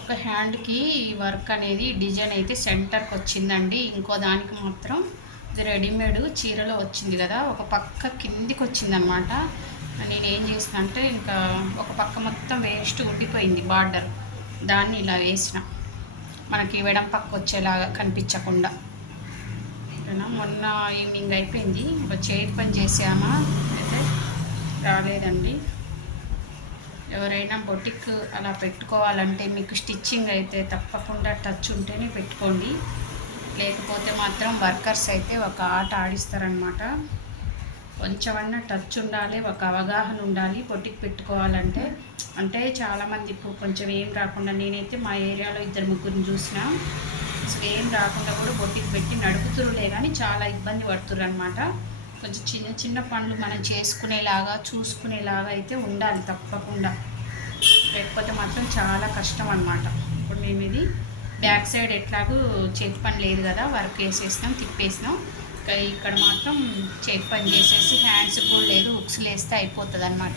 ఒక హ్యాండ్కి వర్క్ అనేది డిజైన్ అయితే సెంటర్కి వచ్చిందండి. ఇంకో దానికి మాత్రం ఇది రెడీమేడ్ చీరలో వచ్చింది కదా ఒక పక్క కిందికి వచ్చిందనమాట నేను ఏం చేసిన అంటే ఇంకా ఒక పక్క మొత్తం వేస్ట్ ఉండిపోయింది బార్డర్. దాన్ని ఇలా వేసిన. మనకి వెడం పక్క వచ్చేలాగా కనిపించకుండా. మొన్న ఈవినింగ్ అయిపోయింది. ఒక చైర్ పని చేసామా అయితే రాలేదండి. ఎవరైనా బొటిక్ అలా పెట్టుకోవాలంటే మీకు స్టిచ్చింగ్ అయితే తప్పకుండా టచ్ ఉంటేనే పెట్టుకోండి. లేకపోతే మాత్రం వర్కర్స్ అయితే ఒక ఆట ఆడిస్తారనమాట కొంచెమన్నా టచ్ ఉండాలి ఒక అవగాహన ఉండాలి బొటిక్ పెట్టుకోవాలంటే. అంటే చాలామంది ఇప్పుడు కొంచెం ఏం రాకుండా నేనైతే మా ఏరియాలో ఇద్దరు ముగ్గురిని చూసిన అసలు ఏం రాకుండా కూడా బొటిక్ పెట్టి నడుపుతురులే కానీ చాలా ఇబ్బంది పడుతురు అనమాట కొంచెం చిన్న చిన్న పనులు మనం చేసుకునేలాగా చూసుకునేలాగా అయితే ఉండాలి తప్పకుండా. లేకపోతే మాత్రం చాలా కష్టం అనమాట ఇప్పుడు మేము ఇది బ్యాక్ సైడ్ ఎట్లాగూ చేతి పని లేదు కదా వర్క్ వేసేసినాం తిప్పేసినాం. ఇక్కడ మాత్రం చేతి పని చేసేసి హ్యాండ్స్ కూడా లేదు ఉక్స్లు వేస్తే అయిపోతుంది అనమాట